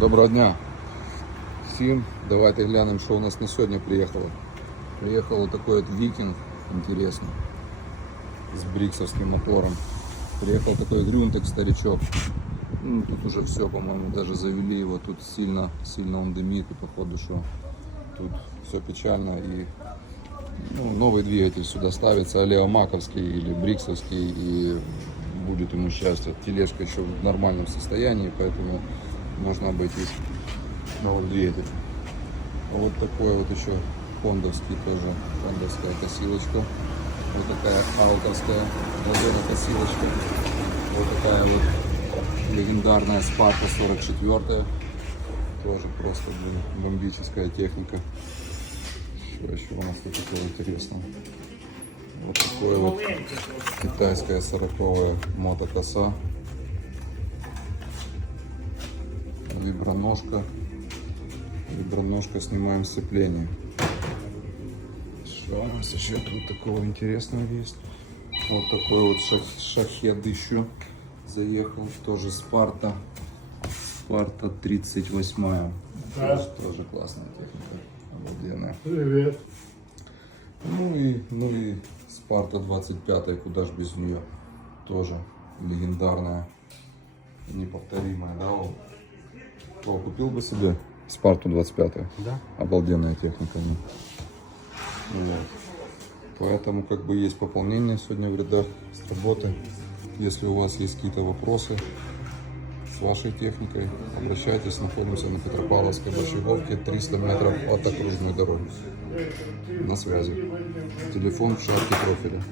Доброго дня всім. Давайте глянемо, що у нас на сьогодні приїхало. Приїхав такой от викинг интересный с бриксовским мотором. Приехал такой грюнтек старичок. Ну, тут уже все, по-моему, даже завели его. Тут сильно, сильно он дымит, и походу, что тут все печально. И ну, новый двигатель сюда ставится, Олео Маковский или Бриксовский, и будет ему счастье. Тележка еще в нормальном состоянии, поэтому можно обойтись новым двигателем. А Вот такой вот еще хондовский тоже, хондовская косилочка. Вот такая аутовская ладонь косилочка. Вот такая вот легендарная Спарта 44 Тоже просто блин, бомбическая техника. Что еще у нас тут такого интересного? Вот такое вот китайская сороковая мотокоса. Виброножка. Виброножка снимаем сцепление. Что у нас еще тут такого интересного есть? Вот такой вот шах- шахед еще заехал. Тоже Спарта. Спарта 38. Тоже, тоже классная техника. Обалденная. Привет. Ну и, ну и Спарта 25, куда ж без нее. Тоже легендарная, неповторимая, да? О, купил бы себе Спарту 25. Да. Обалденная техника. Вот. Поэтому как бы есть пополнение сегодня в рядах с работы. Если у вас есть какие-то вопросы с вашей техникой, обращайтесь. Находимся на Петропавловской Борщеговке, 300 метров от окружной дороги. На связи. Телефон в шапке профиля.